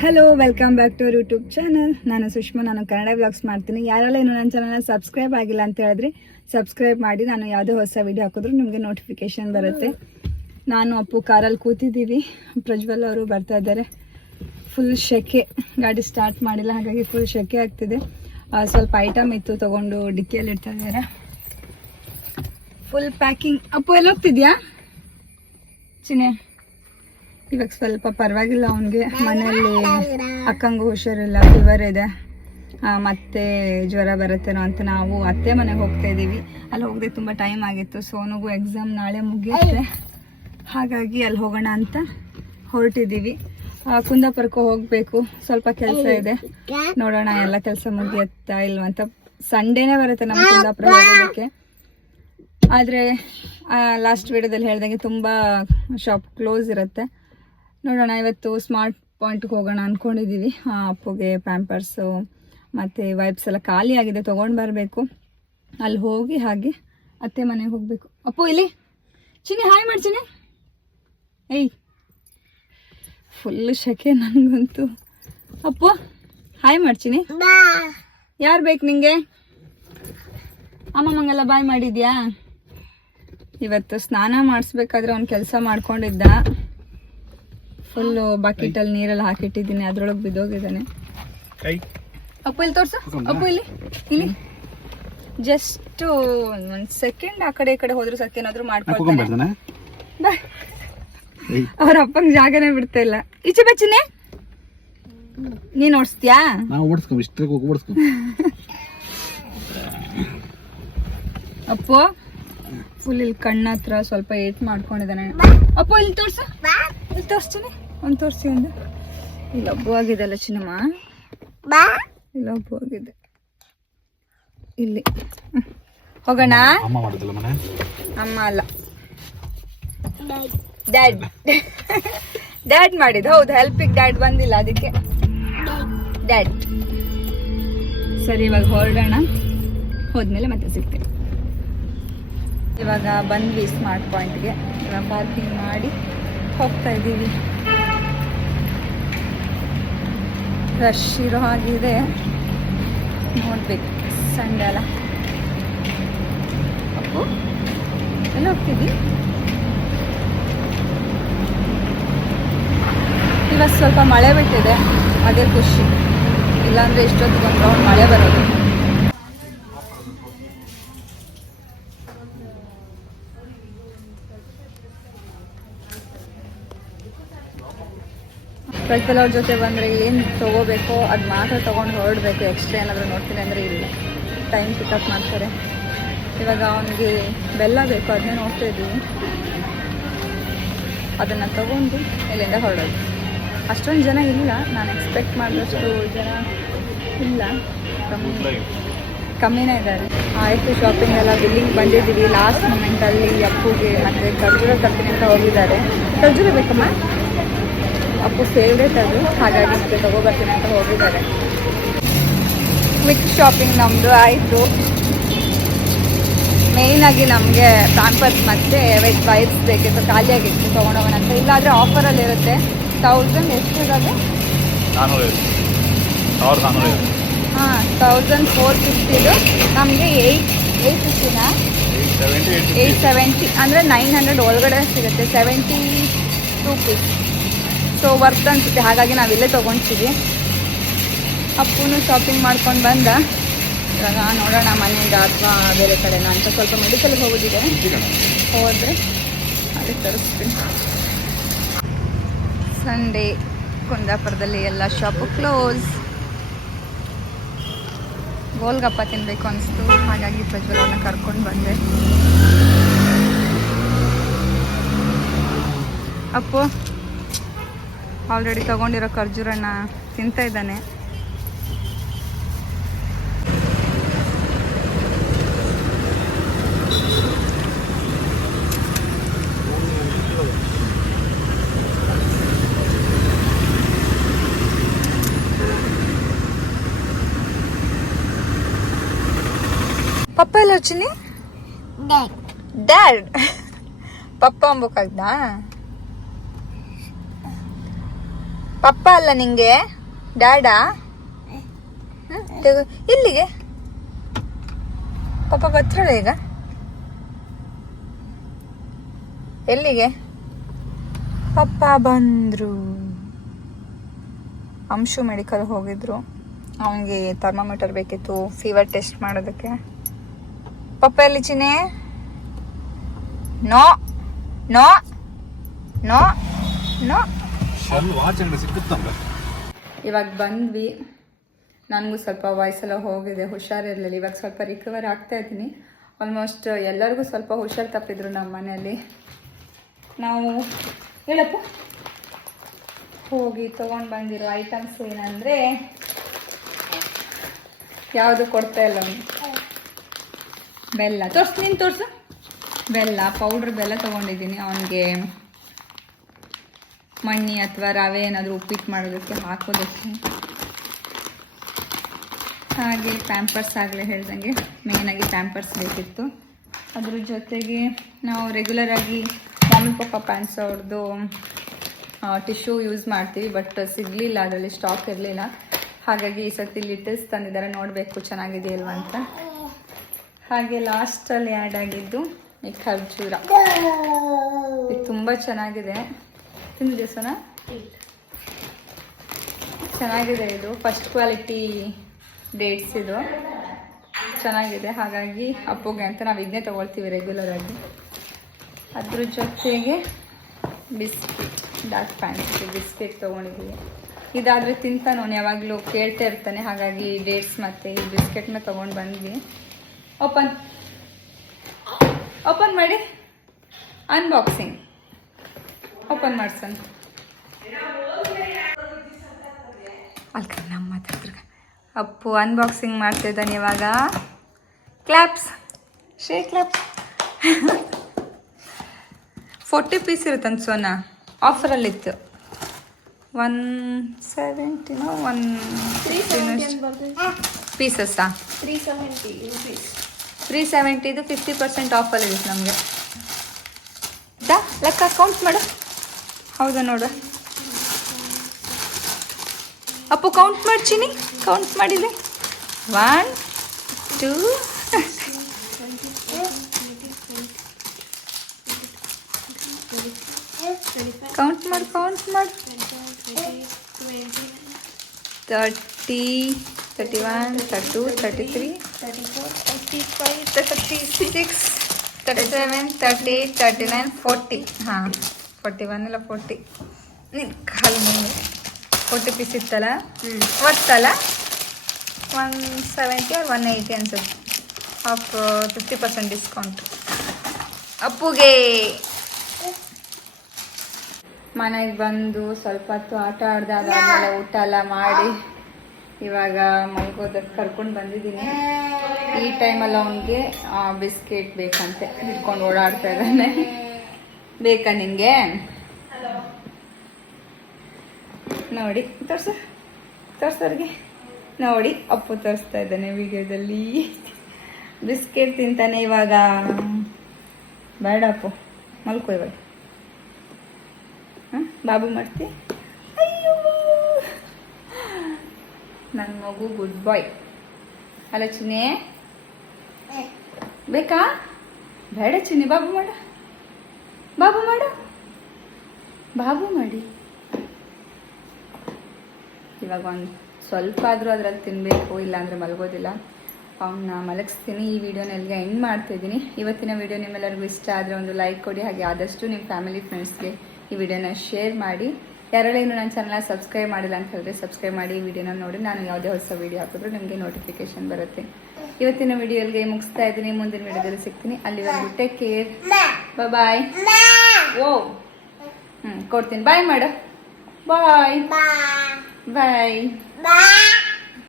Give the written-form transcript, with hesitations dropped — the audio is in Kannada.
Hello, welcome back to our YouTube channel. ನಾನು ಸುಷ್ಮಾ. ನಾನು ಕನ್ನಡ ವ್ಲಾಗ್ಸ್ ಮಾಡ್ತೀನಿ. ಯಾರೆಲ್ಲ ಇನ್ನೂ ನನ್ನ ಚಾನಲ್ನ ಸಬ್ಸ್ಕ್ರೈಬ್ ಆಗಿಲ್ಲ ಅಂತ ಹೇಳಿದ್ರೆ ಸಬ್ಸ್ಕ್ರೈಬ್ ಮಾಡಿ. ನಾನು ಯಾವುದೇ ಹೊಸ ವಿಡಿಯೋ ಹಾಕಿದ್ರು ನಿಮಗೆ ನೋಟಿಫಿಕೇಶನ್ ಬರುತ್ತೆ. ನಾನು ಅಪ್ಪು ಕಾರಲ್ಲಿ ಕೂತಿದ್ದೀವಿ. ಪ್ರಜ್ವಲ್ ಅವರು ಬರ್ತಾ ಇದ್ದಾರೆ. ಫುಲ್ ಶೆಕೆ, ಗಾಡಿ ಸ್ಟಾರ್ಟ್ ಮಾಡಿಲ್ಲ, ಹಾಗಾಗಿ ಫುಲ್ ಶೆಕೆ ಆಗ್ತಿದೆ. ಸ್ವಲ್ಪ ಐಟಮ್ ಇತ್ತು, ತೊಗೊಂಡು ಡಿಕ್ಕಿಯಲ್ಲಿ ಇಡ್ತಾ ಇದ್ದಾರೆ. Full packing. ಅಪ್ಪು ಎಲ್ಲ ಹೋಗ್ತಿದ್ಯಾ ಚಿನ್ನೆ? ಇವಾಗ ಸ್ವಲ್ಪ ಪರವಾಗಿಲ್ಲ ಅವನಿಗೆ. ಮನೆಯಲ್ಲಿ ಅಕ್ಕಂಗೂ ಹುಷಾರಿಲ್ಲ, ಫೀವರ್ ಇದೆ, ಮತ್ತೆ ಜ್ವರ ಬರುತ್ತೇನೋ ಅಂತ ನಾವು ಅತ್ತೆ ಮನೆಗೆ ಹೋಗ್ತಾ ಇದ್ದೀವಿ. ಅಲ್ಲಿ ಹೋಗದೆ ತುಂಬ ಟೈಮ್ ಆಗಿತ್ತು. ಸೋನುಗೂ ಎಕ್ಸಾಮ್ ನಾಳೆ ಮುಗಿಯುತ್ತೆ, ಹಾಗಾಗಿ ಅಲ್ಲಿ ಹೋಗೋಣ ಅಂತ ಹೊರಟಿದ್ದೀವಿ. ಕುಂದಾಪುರಕ್ಕೆ ಹೋಗಬೇಕು, ಸ್ವಲ್ಪ ಕೆಲಸ ಇದೆ, ನೋಡೋಣ ಎಲ್ಲ ಕೆಲಸ ಮುಗಿಯುತ್ತಾ ಇಲ್ವಂತ. ಸಂಡೇನೇ ಬರುತ್ತೆ ನಮ್ಮ ಕುಂದಾಪುರ ಹೋಗೋದಕ್ಕೆ. ಆದರೆ ಲಾಸ್ಟ್ ವಿಡಿಯೋದಲ್ಲಿ ಹೇಳ್ದಂಗೆ ತುಂಬ ಶಾಪ್ ಕ್ಲೋಸ್ ಇರುತ್ತೆ. ನೋಡೋಣ, ಇವತ್ತು ಸ್ಮಾರ್ಟ್ ಪಾಯಿಂಟ್ಗೆ ಹೋಗೋಣ ಅಂದ್ಕೊಂಡಿದ್ದೀವಿ. ಅಪ್ಪುಗೆ ಪ್ಯಾಂಪರ್ಸು ಮತ್ತು ವೈಪ್ಸ್ ಎಲ್ಲ ಖಾಲಿ ಆಗಿದೆ, ತೊಗೊಂಡು ಬರಬೇಕು. ಅಲ್ಲಿ ಹೋಗಿ ಹಾಗೆ ಅತ್ತೆ ಮನೆಗೆ ಹೋಗಬೇಕು. ಅಪ್ಪು ಇಲ್ಲಿ ಚಿನ್ನಿ ಹಾಯ್ ಮಾಡಿ ಚಿನ್ನಿ. ಏಯ್, ಫುಲ್ ಶೆಕೆ ನನಗಂತೂ. ಅಪ್ಪು ಹಾಯ್ ಮಾಡ್ತೀನಿ. ಯಾರು ಬೇಕು ನಿಂಗೆ? ಅಮ್ಮಮ್ಮಂಗೆಲ್ಲ ಬಾಯ್ ಮಾಡಿದ್ಯಾ? ಇವತ್ತು ಸ್ನಾನ ಮಾಡಿಸ್ಬೇಕಾದ್ರೆ ಅವ್ನು ಕೆಲಸ ಮಾಡ್ಕೊಂಡಿದ್ದ. ಫುಲ್ಲು ಬಕೆಟಲ್ಲಿ ನೀರೆಲ್ಲ ಹಾಕಿಟ್ಟಿದ್ದೀನಿ, ಅದ್ರೊಳಗೆ ಬಿದ್ದೋಗಿದ್ದಾನೆ. ಅಪ್ಪು ಇಲ್ಲಿ ತೋರ್ಸು. ಅಪ್ಪು ಇಲ್ಲಿ ಇಲ್ಲಿ ಜಸ್ಟ್ ಒಂದು ಸೆಕೆಂಡ್ ಆ ಕಡೆ ಈ ಕಡೆ ಹೋದ್ರು ಸಾಕು, ಏನಾದ್ರು ಮಾಡ್ಕೊಳ್ತಾನೆ. ಅವ್ರ ಅಪ್ಪಂಗೆ ಜಾಗನೇ ಬಿಡ್ತಾ ಇಲ್ಲ. ಈಚೆ ಬಚ್ಚಿನೇ ನೀನ್ ಓಡಿಸ್ತೀಯಾ? ಅಪ್ಪು ಫುಲ್ ಇಲ್ಲಿ ಕಣ್ಣ ಹತ್ರ ಸ್ವಲ್ಪ ಏಟ್ ಮಾಡ್ಕೊಂಡಿದ್ದಾನೆ. ಅಪ್ಪು ಇಲ್ಲಿ ತೋರ್ಸು, ಇಲ್ಲಿ ತೋರಿಸ್ತೀನಿ. ಒಂದು ತೋರಿಸಿ. ಒಂದು ಇಲ್ಲಿ ಒಬ್ಬ ಆಗಿದೆಲ್ಲ ಚಿನ್ನಮ್ಮ, ಇಲ್ಲ ಒಬ್ಬ ಆಗಿದೆ. ಇಲ್ಲಿ ಹೋಗೋಣ. ಅಮ್ಮ ಅಲ್ಲ, ಡ್ಯಾಡ್ ಡ್ಯಾಡ್ ಮಾಡಿದ್ದು. ಹೌದು, ಹೆಲ್ಪಿಗೆ ಡ್ಯಾಡ್ ಬಂದಿಲ್ಲ, ಅದಕ್ಕೆ ಡ್ಯಾಡ್. ಸರಿ, ಇವಾಗ ಹೊರಡೋಣ. ಹೋದ್ಮೇಲೆ ಮತ್ತೆ ಸಿಗ್ತೇವೆ. ಇವಾಗ ಬಂದ್ವಿ ಸ್ಮಾರ್ಟ್ ಪಾಯಿಂಟ್ಗೆ. ಇವಾಗ ಪಾರ್ಕಿಂಗ್ ಮಾಡಿ ಹೋಗ್ತಾ ಇದ್ದೀವಿ. ರಶ್ ಇರೋ ಹಾಗಿದೆ, ನೋಡ್ಬೇಕು. ಸಂಡೆ ಅಲ್ಲ. ಅಪ್ಪು ಎಲ್ಲ ಹೋಗ್ತಿದ್ದಿ? ಇವತ್ತು ಸ್ವಲ್ಪ ಮಳೆ ಬಿಟ್ಟಿದೆ, ಅದೇ ಖುಷಿ. ಇಲ್ಲಾಂದ್ರೆ ಇಷ್ಟೊತ್ತಿಗೆ ಒಂದು ರೌಂಡ್ ಮಳೆ ಬರೋದು. ಪ್ರಜ್ವಲ್ ಅವ್ರ ಜೊತೆ ಬಂದರೆ ಏನು ತೊಗೋಬೇಕೋ ಅದು ಮಾತ್ರ ತೊಗೊಂಡು ಹೊರಡಬೇಕು. ಎಕ್ಸ್ಟ್ರಾ ಏನಾದರೂ ನೋಡ್ತೀನಿ ಅಂದರೆ ಇಲ್ಲ, ಟೈಮ್ ಪಿಕಪ್ ಮಾಡ್ತಾರೆ. ಇವಾಗ ಅವನಿಗೆ ಬೆಲ್ಲ ಬೇಕು, ಅದನ್ನೇ ನೋಡ್ತಾ ಇದ್ದೀವಿ. ಅದನ್ನು ತೊಗೊಂಡು ಇಲ್ಲಿಂದ ಹೊರಡೋದು. ಅಷ್ಟೊಂದು ಜನ ಇಲ್ಲ, ನಾನು ಎಕ್ಸ್ಪೆಕ್ಟ್ ಮಾಡಿದಷ್ಟು ಜನ ಇಲ್ಲ, ಕಮ್ಮಿನೇ ಇದ್ದಾರೆ. ಆಯಿತು, ಶಾಪಿಂಗ್ ಎಲ್ಲ ಬಿಲ್ಲಿಂಗ್ ಬಂದಿದ್ದೀವಿ. ಲಾಸ್ಟ್ ಮೂಮೆಂಟಲ್ಲಿ ಅಪ್ಪುಗೆ ಮತ್ತು ಖರ್ಜೂರ ತರ್ತೀನಿ ಅಂತ ಹೋಗಿದ್ದಾರೆ. ಖರ್ಜೂರ ಬೇಕಮ್ಮ? ಅಪ್ಪು ಫೇವ್ರೇಟ್ ಅದು, ಹಾಗಾಗಿ ಮತ್ತೆ ತೊಗೊಬರ್ತೀನಿ ಅಂತ ಹೋಗಿದ್ದಾರೆ. ಕ್ವಿಕ್ ಶಾಪಿಂಗ್ ನಮ್ಮದು ಆಯಿತು. ಮೇಯ್ನಾಗಿ ನಮಗೆ ಪ್ಯಾಂಪರ್ಸ್ ಮತ್ತು ವೈಪ್ಸ್ ಬೇಕಿತ್ತು, ಖಾಲಿಯಾಗಿತ್ತು, ತೊಗೊಂಡೋಗೋಣ ಅಂತ. ಇಲ್ಲಾದರೆ ಆಫರಲ್ಲಿ ಇರುತ್ತೆ. 1000 ಎಷ್ಟು ಇರೋದು? ಹಾಂ, 1450. ನಮಗೆ 850 870 ಅಂದರೆ 900 ಒಳಗಡೆ ಸಿಗುತ್ತೆ. 72 ಪೀಸ್. ಸೊ ವರ್ತ್ ಅನಿಸುತ್ತೆ, ಹಾಗಾಗಿ ನಾವಿಲ್ಲೇ ತೊಗೊಳ್ತೀವಿ. ಅಪ್ಪುನು ಶಾಪಿಂಗ್ ಮಾಡ್ಕೊಂಡು ಬಂದ. ಇವಾಗ ನೋಡೋಣ ಮನೆಯಿಂದ ಅಥವಾ ಬೇರೆ ಕಡೆನ ಅಂತ. ಸ್ವಲ್ಪ ಮೆಡಿಕಲ್ಗೆ ಹೋಗೋದಿದೆ, ಹೋದರೆ ಅಲ್ಲಿ ತರಿಸ್ತೀನಿ. ಸಂಡೇ ಕುಂದಾಪುರದಲ್ಲಿ ಎಲ್ಲ ಶಾಪು ಕ್ಲೋಸ್. ಗೋಲ್ಗಪ್ಪ ತಿನ್ನಬೇಕು ಅನಿಸ್ತು, ಹಾಗಾಗಿ ಪ್ರಜ್ವಲನ ಕರ್ಕೊಂಡು ಬಂದೆ. ಅಪ್ಪು ಆಲ್ರೆಡಿ ತೊಗೊಂಡಿರೋ ಖರ್ಜೂರನ್ನ ತಿಂತಾ ಇದ್ದಾನೆ. ಪಪ್ಪ ಎಲ್ಲ ಚಿನ್ನಿ? ಡ್ಯಾಡ್ ಪಪ್ಪ ಅಂಬಕ್ಕಾಗ್ದಾ? ಪಪ್ಪ ಅಲ್ಲ ನಿಂಗೆ ಡ್ಯಾಡಾ? ಇಲ್ಲಿಗೆ ಪಪ್ಪ ಬರ್ತಾಳೆ ಈಗ. ಎಲ್ಲಿಗೆ? ಪಪ್ಪ ಬಂದ್ರು. ಅಂಶು ಮೆಡಿಕಲ್ ಹೋಗಿದ್ರು, ಅವನಿಗೆ ಥರ್ಮಾಮೀಟರ್ ಬೇಕಿತ್ತು ಫೀವರ್ ಟೆಸ್ಟ್ ಮಾಡೋದಕ್ಕೆ. ಪಪ್ಪ ಎಲ್ಲಿ ಚಿನ್ನೆ? No no no no. ಇವಾಗ ಬಂದ್ವಿ. ನನಗೂ ಸ್ವಲ್ಪ ವಾಯ್ಸೆಲ್ಲ ಹೋಗಿದೆ, ಹುಷಾರಿರಲಿಲ್ಲ. ಇವಾಗ ಸ್ವಲ್ಪ ರಿಕವರ್ ಆಗ್ತಾ ಇದ್ದೀನಿ. ಆಲ್ಮೋಸ್ಟ್ ಎಲ್ಲರಿಗೂ ಸ್ವಲ್ಪ ಹುಷಾರು ತಪ್ಪಿದ್ರು ನಮ್ಮ ಮನೆಯಲ್ಲಿ. ನಾವು ಹೇಳಪ್ಪ ಹೋಗಿ ತೊಗೊಂಡು ಬಂದಿರೋ ಐಟಮ್ಸ್ ಏನಂದರೆ ಯಾವುದು ಕೊಡ್ತಾ ಇಲ್ಲ ಅವನು. ಬೆಲ್ಲ ತೋರಿಸು, ನೀನು ತೋರಿಸು. ಬೆಲ್ಲ ಪೌಡ್ರ್ ಬೆಲ್ಲ ತೊಗೊಂಡಿದ್ದೀನಿ. ಅವನಿಗೆ ಮಣ್ಣಿ ಅಥವಾ ರವೆ ಏನಾದರೂ ಉಪ್ಪಿಟ್ಟು ಮಾಡೋದಕ್ಕೆ ಹಾಕೋದಕ್ಕೆ. ಹಾಗೆ ಪ್ಯಾಂಪರ್ಸ್ ಆಗಲೇ ಹೇಳ್ದಂಗೆ ಮೇಯ್ನಾಗಿ ಪ್ಯಾಂಪರ್ಸ್ ಬೇಕಿತ್ತು. ಅದ್ರ ಜೊತೆಗೆ ನಾವು ರೆಗ್ಯುಲರಾಗಿ ಮಮ್ಮಿ ಪಪ್ಪ ಪ್ಯಾಂಟ್ಸ್ ಅವ್ರದ್ದು ಟಿಶ್ಯೂ ಯೂಸ್ ಮಾಡ್ತೀವಿ, ಬಟ್ ಸಿಗಲಿಲ್ಲ, ಅದರಲ್ಲಿ ಸ್ಟಾಕ್ ಇರಲಿಲ್ಲ. ಹಾಗಾಗಿ ಈ ಸರ್ತಿ ಲಿಟಲ್ಸ್ ತಂದಿದ್ದಾರೆ, ನೋಡಬೇಕು ಚೆನ್ನಾಗಿದೆ ಇಲ್ವ ಅಂತ. ಹಾಗೆ ಲಾಸ್ಟಲ್ಲಿ ಆ್ಯಡ್ ಆಗಿದ್ದು ಈ ಖರ್ಜೂರ. ಇದು ತುಂಬ ಚೆನ್ನಾಗಿದೆ. ತಿಂದಿದೆ ಸೋನಾ? ಚೆನ್ನಾಗಿದೆ. ಇದು ಫಸ್ಟ್ ಕ್ವಾಲಿಟಿ ಡೇಟ್ಸ್, ಇದು ಚೆನ್ನಾಗಿದೆ. ಹಾಗಾಗಿ ಅಪ್ಪುಗೆ ಅಂತ ನಾವು ಇದನ್ನೇ ತೊಗೊಳ್ತೀವಿ ರೆಗ್ಯುಲರಾಗಿ. ಅದ್ರ ಜೊತೆಗೆ ಬಿಸ್ಕೆಟ್, ಡಾರ್ಕ್ ಫ್ಯಾಂಟಸಿ ಬಿಸ್ಕೆಟ್ ತೊಗೊಂಡಿದ್ದೀವಿ. ಇದಾದರೆ ತಿಂತಾನೆ ಅವನು, ಯಾವಾಗಲೂ ಕೇಳ್ತಾ ಇರ್ತಾನೆ. ಹಾಗಾಗಿ ಡೇಟ್ಸ್ ಮತ್ತು ಈ ಬಿಸ್ಕೆಟ್ನ ತೊಗೊಂಡು ಬಂದ್ವಿ. ಓಪನ್ ಓಪನ್ ಮಾಡಿ, ಅನ್ಬಾಕ್ಸಿಂಗ್ ಓಪನ್ ಮಾಡ್ಸೋಣ. ಅಲ್ಕ ನಮ್ಮ ಹತ್ರ ಅಪ್ಪು ಅನ್ಬಾಕ್ಸಿಂಗ್ ಮಾಡ್ತಾ ಇದ್ದಾನೆ ಇವಾಗ. ಕ್ಲಾಪ್ಸ್, ಶೇ ಕ್ಲಾಪ್ಸ್. 40 ಪೀಸ್ ಇರುತ್ತಂತ ಸೋನಾ, ಆಫರಲ್ಲಿತ್ತು. 170 ಪೀಸಸ್ಸಾ? 370 ಇದು 50% ಆಫಲ್ಲಿ ಇರುತ್ತೆ ನಮಗೆ. ಲೆಕ್ಕ ಕೌಂಟ್ ಮಾಡು. ಹೌದಾ ನೋಡು ಅಪ್ಪು, ಕೌಂಟ್ ಮಾಡ್ತೀನಿ. ಕೌಂಟ್ ಮಾಡಿದೆ 1 2 ಕೌಂಟ್ ಮಾಡಿ 30 31 32 33 34 35 36 37 38 39 40. ಹಾಂ 41 ಇಲ್ಲ 40. ನೀನು ಕಾಲು 40 ಪೀಸ್ ಇತ್ತಲ್ಲ, ಒತ್ತಲ್ಲ 170 or 180 ಅನ್ಸುತ್ತೆ. ಆಫ್ 50% ಡಿಸ್ಕೌಂಟ್ ಅಪ್ಪುಗೆ. ಮನೆಗೆ ಬಂದು ಸ್ವಲ್ಪ ಹೊತ್ತು ಆಟ ಆಡ್ದೆ. ಅದಾದಮೇಲೆ ಊಟ ಎಲ್ಲ ಮಾಡಿ ಇವಾಗ ಮಲ್ಗೋದಕ್ಕೆ ಕರ್ಕೊಂಡು ಬಂದಿದ್ದೀನಿ. ಈ ಟೈಮಲ್ಲಿ ಅವನಿಗೆ ಬಿಸ್ಕೆಟ್ ಬೇಕಂತೆ ಹಿಡ್ಕೊಂಡು ಓಡಾಡ್ತಾ ಇದ್ದಾನೆ. ಬೇಕಾ ನಿನಗೆ? ನೋಡಿ ತೋರ್ಸೋರಿಗೆ ನೋಡಿ, ಅಪ್ಪು ತೋರಿಸ್ತಾ ಇದ್ದಾನೆ ವಿಡಿಯೋದಲ್ಲಿ. ಬಿಸ್ಕೆಟ್ ತಿಂತಾನೆ ಇವಾಗ. ಬೇಡ ಅಪ್ಪು, ಮಲ್ಕೋ ಇವಾಗ. ಬಾಬು ಮಾಡ್ತಿ? ಅಯ್ಯೋ ನನ್ನ ಮಗು ಗುಡ್ ಬಾಯ್ ಅಲ್ಲ ಚಿನ್ನಿ? ಬೇಕಾ? ಬೇಡ ಚಿನ್ನಿ, ಬಾಬು ಮಾಡು, ಬಾಬು ಮಾಡು, ಬಾಬು ಮಾಡಿ. ಇವಾಗ ಒಂದು ಸ್ವಲ್ಪ ಆದರೂ ಅದ್ರಲ್ಲಿ ತಿನ್ನಬೇಕು, ಇಲ್ಲಾಂದರೆ ಮಲಗೋದಿಲ್ಲ. ಅವನ್ನ ಮಲಗಿಸ್ತೀನಿ. ಈ ವಿಡಿಯೋನ ಎಲ್ಲಿಗೆ ಎಂಡ್ ಮಾಡ್ತಿದ್ದೀನಿ. ಇವತ್ತಿನ ವಿಡಿಯೋ ನಿಮ್ಮೆಲ್ಲರಿಗೂ ಇಷ್ಟ ಆದರೆ ಒಂದು ಲೈಕ್ ಕೊಡಿ. ಹಾಗೆ ಆದಷ್ಟು ನಿಮ್ಮ ಫ್ಯಾಮಿಲಿ ಫ್ರೆಂಡ್ಸ್ಗೆ ಈ ವಿಡಿಯೋನ ಶೇರ್ ಮಾಡಿ. ಯಾರೆಲ್ಲ ನನ್ನ ಚಾನಲ್ನ ಸಬ್ಸ್ಕ್ರೈಬ್ ಮಾಡಿಲ್ಲ ಅಂತ ಹೇಳಿದ್ರೆ ಸಬ್ಸ್ಕ್ರೈಬ್ ಮಾಡಿ. ಈ ವಿಡಿಯೋನ ನೋಡಿ ನಾನು ಯಾವುದೇ ಹೊಸ ವಿಡಿಯೋ ಹಾಕಿದ್ರು ನಿಮಗೆ ನೋಟಿಫಿಕೇಶನ್ ಬರುತ್ತೆ. ಇವತ್ತಿನ ವಿಡಿಯೋಗೆ ಮುಗಿಸ್ತಾ ಇದ್ದೀನಿ. ಮುಂದಿನ ವಿಡಿಯೋದಲ್ಲಿ ಸಿಗ್ತೀನಿ. ಅಲ್ಲಿವರೆಗೂ ಟೇಕ್ ಕೇರ್, ಬಾಯ್. ಓ ಕೊಡ್ತೀನಿ. ಬಾಯ್ ಮಾಡು. ಬಾಯ್ ಬಾಯ್ ಬಾಯ್.